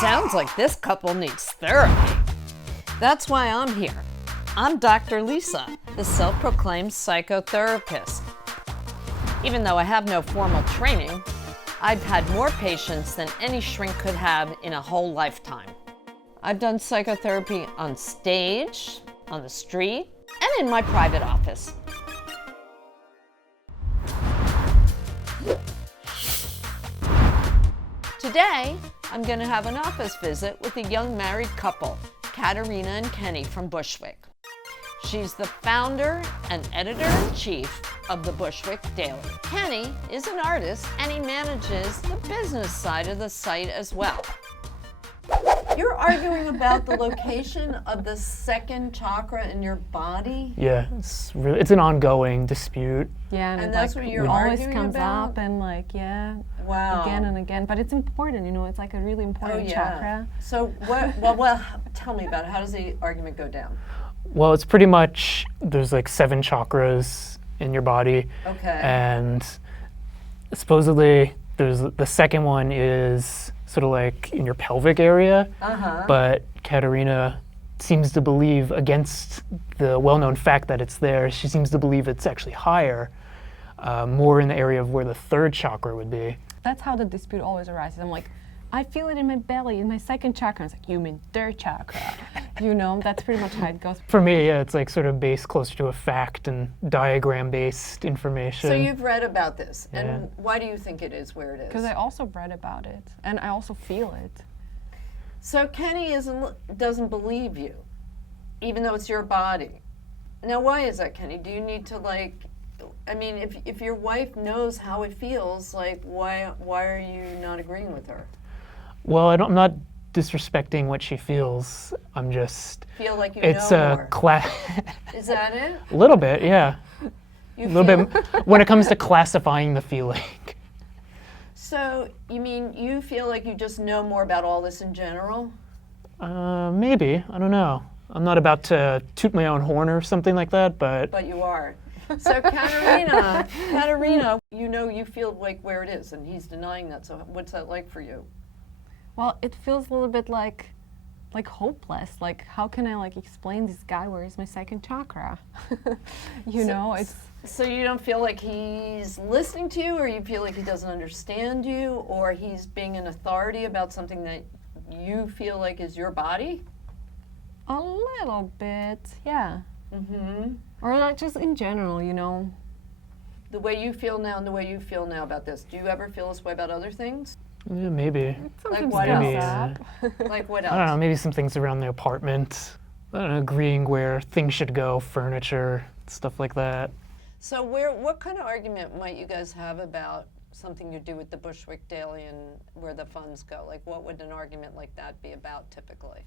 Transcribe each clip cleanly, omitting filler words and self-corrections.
Sounds like this couple needs therapy. That's why I'm here. I'm Dr. Lisa, the self-proclaimed psychotherapist. Even though I have no formal training, I've had more patients than any shrink could have in a whole lifetime. I've done psychotherapy on stage, on the street, and in my private office. Today, I'm going to have an office visit with a young married couple, Katerina and Kenny from Bushwick. She's the founder and editor-in-chief of the Bushwick Daily. Kenny is an artist and he manages the business side of the site as well. You're arguing about the location of the second chakra in your body? Yeah, it's an ongoing dispute. Yeah, and that's what you're always arguing comes about? up and Wow. again and again. But it's important, it's like a really important chakra. So well, tell me about it. How does the argument go down? Well, it's pretty much, there's like 7 chakras in your body. Okay. And supposedly the second one is sort of like in your pelvic area. Uh-huh. But Katerina seems to believe, against the well-known fact that it's there, she seems to believe it's actually higher, more in the area of where the third chakra would be. That's how the dispute always arises. I'm like, I feel it in my belly, in my second chakra. It's like, you mean third chakra. That's pretty much how it goes. For me, yeah, it's like sort of based closer to a fact and diagram-based information. So you've read about this, Yeah. and why do you think it is where it is? Because I also read about it, and I also feel it. So Kenny doesn't believe you, even though it's your body. Now, why is that, Kenny? Do you need to if your wife knows how it feels, why are you not agreeing with her? Well, I'm not disrespecting what she feels. I'm just Feel like you it's know a more. Is that it? A little bit, yeah. You A little bit when it comes to classifying the feeling. So you mean you feel like you just know more about all this in general? Maybe, I don't know. I'm not about to toot my own horn or something like that, but You are. So Katerina, you feel like where it is, and he's denying that. So what's that like for you? Well, it feels a little bit like hopeless. Like, how can I explain this guy where is my second chakra? It's. So you don't feel like he's listening to you, or you feel like he doesn't understand you, or he's being an authority about something that you feel like is your body? A little bit, yeah. Mm-hmm. Or just in general, The way you feel now and the way you feel now about this, do you ever feel this way about other things? yeah, maybe. Sometimes what comes else? up. Like what else? I don't know, maybe some things around the apartment. I don't know, agreeing where things should go, furniture, stuff like that. So what kind of argument might you guys have about something you do with the Bushwick Daily and where the funds go? Like, what would an argument like that be about typically?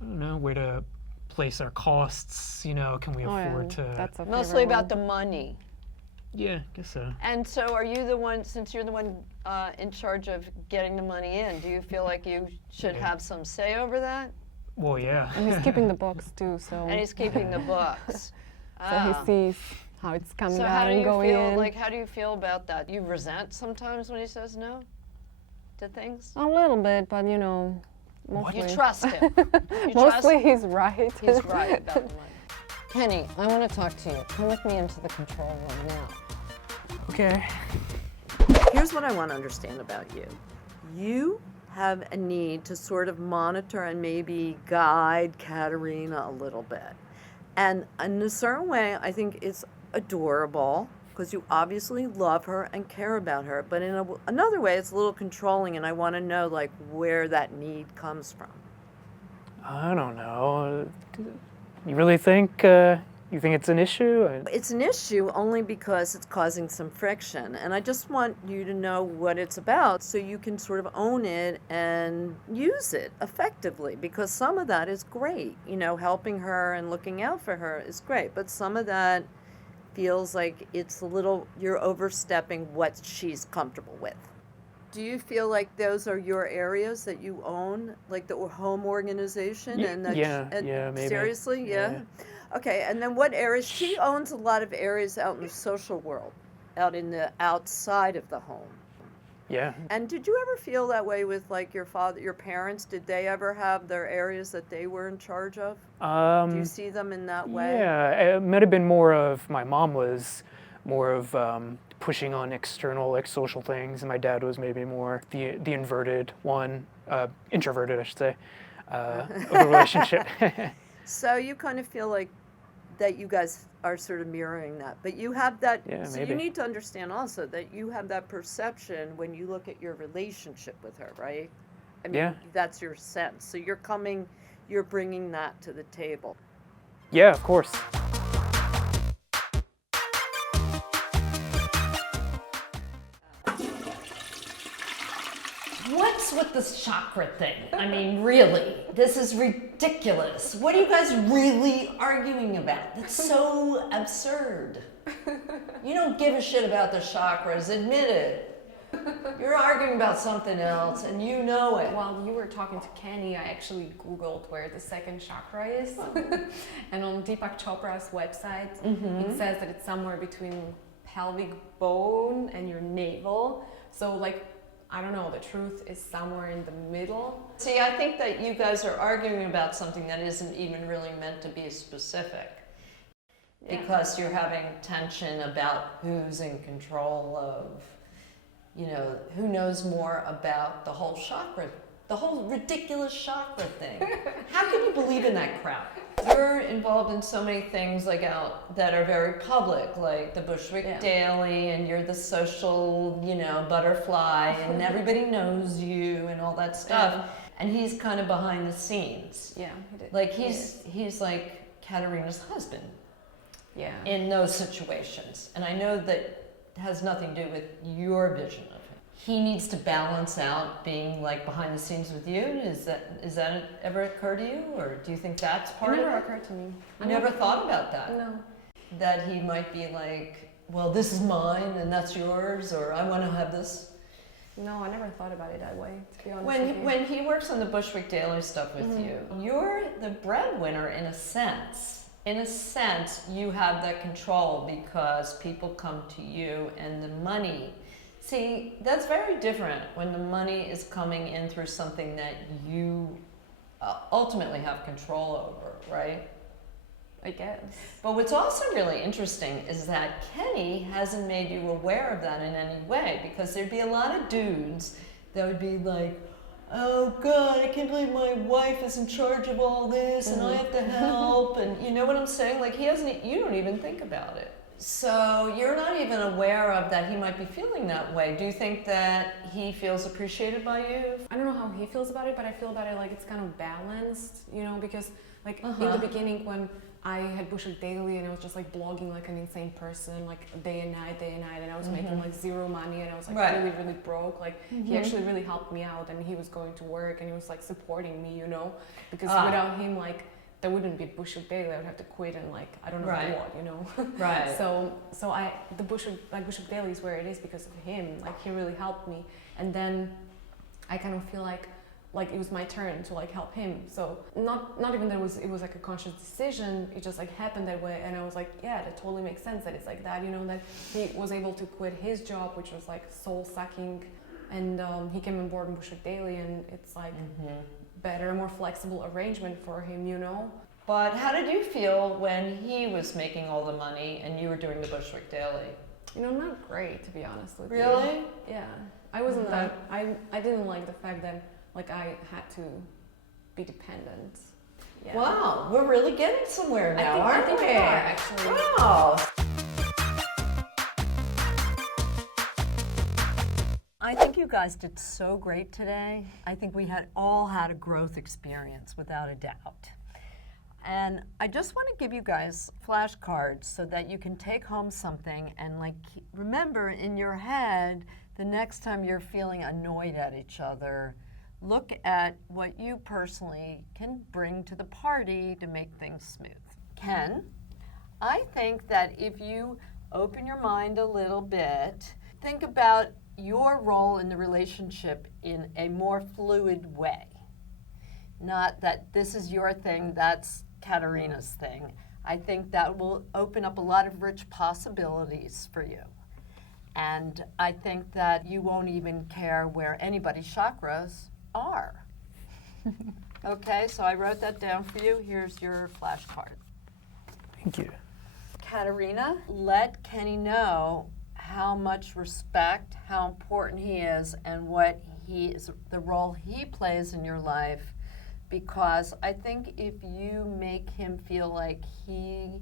I don't know, where to place our costs, can we afford to... That's a Mostly favorite about the one. money. Yeah, I guess so. And so are you the one, since you're the one in charge of getting the money in, do you feel like you should have some say over that? Well, yeah. And he's keeping the books too, so. And he's keeping the books. So he sees how it's coming So out how do and you going feel, in. how do you feel about that? You resent sometimes when he says no to things? A little bit, but mostly. You trust him. You Mostly trust he's right. He's right about the money. Kenny, I want to talk to you. Come with me into the control room now. Okay. Here's what I want to understand about you. You have a need to sort of monitor and maybe guide Katerina a little bit. And in a certain way, I think it's adorable because you obviously love her and care about her. But in another way, it's a little controlling, and I want to know where that need comes from. I don't know. You really think it's an issue? It's an issue only because it's causing some friction, and I just want you to know what it's about so you can sort of own it and use it effectively, because some of that is great. Helping her and looking out for her is great, but some of that feels like it's a little, you're overstepping what she's comfortable with. Do you feel like those are your areas that you own, like the home organization? Maybe. Seriously, yeah? Okay, and then what areas? She owns a lot of areas out in the social world. out in the outside of the home. Yeah. And did you ever feel that way with like your parents? Did they ever have their areas that they were in charge of? Do you see them in that way? Yeah, it might have been more of my mom was more of pushing on external, like social things, and my dad was maybe more the inverted one, introverted, I should say, of the relationship. So you kind of feel like that you guys are sort of mirroring that, but you have that. Yeah, so maybe. you need to understand also that you have that perception when you look at your relationship with her, right? I mean, Yeah. that's your sense. So you're bringing that to the table. Yeah, of course. What's with this chakra thing? I mean, really, this is ridiculous. What are you guys really arguing about? It's so absurd. You don't give a shit about the chakras, admit it. You're arguing about something else, and you know it. While you were talking to Kenny, I actually Googled where the second chakra is. And on Deepak Chopra's website, it says that it's somewhere between pelvic bone and your navel. So like, I don't know, the truth is somewhere in the middle. See, I think that you guys are arguing about something that isn't even really meant to be specific. Yeah. Because you're having tension about who's in control of, who knows more about the whole chakra, the whole ridiculous chakra thing. How can you believe in that crap? You're involved in so many things that are very public, like the Bushwick Daily, and you're the social, butterfly, and everybody knows you and all that stuff. And he's kind of behind the scenes. Yeah, he did. Like he's like Katerina's husband. Yeah. In those situations. And I know that has nothing to do with your vision of him. He needs to balance out being like behind the scenes with you. Is that ever occur to you, or do you think that's part of it? It never occurred to me. You never thought about that? No. That he might be like, well, this is mine and that's yours, or I want to have this. No, I never thought about it that way, to be honest with you. When he works on the Bushwick Daily stuff with you, you're the breadwinner in a sense. In a sense, you have that control because people come to you and the money. See, that's very different when the money is coming in through something that you ultimately have control over, right? I guess. But what's also really interesting is that Kenny hasn't made you aware of that in any way, because there'd be a lot of dudes that would be like, oh God, I can't believe my wife is in charge of all this and I have to help, and you know what I'm saying? Like you don't even think about it. So you're not even aware of that he might be feeling that way. Do you think that he feels appreciated by you? I don't know how he feels about it, but I feel about it like it's kind of balanced, because like in the beginning when I had Bushwick Daily and I was just like blogging like an insane person, like day and night, and I was making like zero money and I was like really, really broke. Like he actually really helped me out, and he was going to work and he was like supporting me, because without him, like there wouldn't be Bushwick Daily. I would have to quit and like I don't know what, Right. So the Bushwick Daily is where it is because of him. Like he really helped me, and then I kind of feel like it was my turn to like help him. So not even that it was like a conscious decision, it just like happened that way, and I was like, yeah, that totally makes sense that it's like that, that he was able to quit his job, which was like soul sucking, and he came on board in Bushwick Daily, and it's like better, more flexible arrangement for him, But how did you feel when he was making all the money and you were doing the Bushwick Daily? Not great, to be honest with you. Really? Yeah. I wasn't that, I didn't like the fact that like I had to be dependent. Yeah. Wow, we're really getting somewhere now, I aren't think we? we are, actually. Wow. I think you guys did so great today. I think we all had a growth experience, without a doubt. And I just want to give you guys flashcards so that you can take home something and like remember in your head the next time you're feeling annoyed at each other, look at what you personally can bring to the party to make things smooth. Ken, I think that if you open your mind a little bit, think about your role in the relationship in a more fluid way. Not that this is your thing, that's Katerina's thing. I think that will open up a lot of rich possibilities for you. And I think that you won't even care where anybody's chakras are. Okay, so I wrote that down for you. Here's your flashcard. Thank you. Katerina, let Kenny know how much respect, how important he is, and what he is, the role he plays in your life. Because I think if you make him feel like he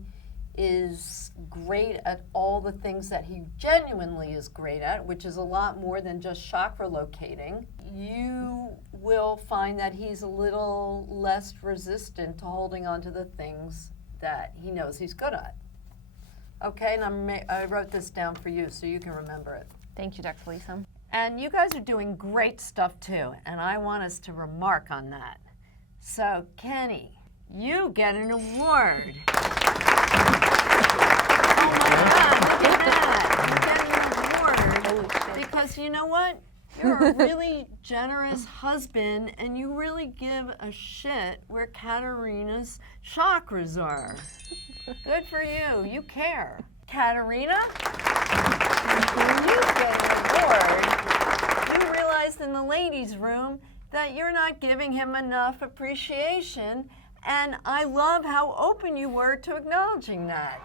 is great at all the things that he genuinely is great at, which is a lot more than just chakra locating, you will find that he's a little less resistant to holding on to the things that he knows he's good at. Okay, and I wrote this down for you so you can remember it. Thank you, Dr. Lisa. And you guys are doing great stuff too, and I want us to remark on that. So, Kenny, you get an award. Oh my God, look at that. You get an award because you know what? You're a really generous husband and you really give a shit where Katerina's chakras are. Good for you. You care. Katerina, you get an award. You realized in the ladies' room that you're not giving him enough appreciation, and I love how open you were to acknowledging that.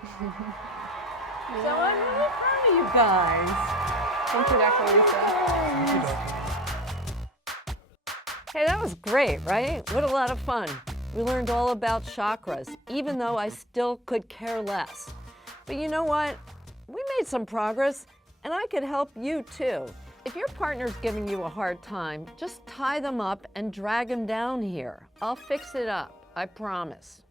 So I'm really proud of you guys. Thank you, Dr. Lisa. Hey, that was great, right? What a lot of fun. We learned all about chakras, even though I still could care less. But you know what? We made some progress, and I could help you too. If your partner's giving you a hard time, just tie them up and drag them down here. I'll fix it up, I promise.